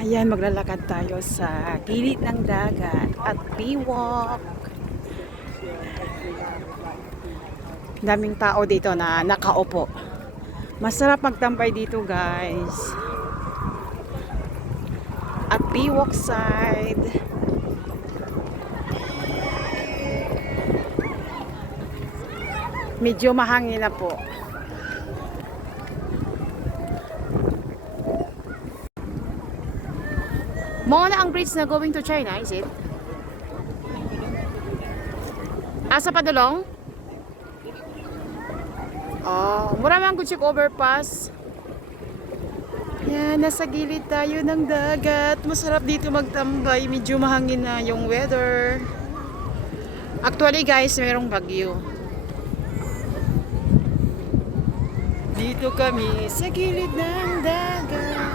Ayan, maglalakad tayo sa gilid ng dagat at biwak. Daming tao dito na nakaupo. Masarap magtambay dito, guys. At biwak side. Medyo mahangin na po. Mo na ang bridge na going to China, is it? Asa Padulong? Oh, mura man check overpass. Yan, nasa gilid tayo ng dagat. Masarap dito magtambay. Medyo mahangin na yung weather. Actually, guys, mayroong bagyo. Dito kami sa gilid ng dagat.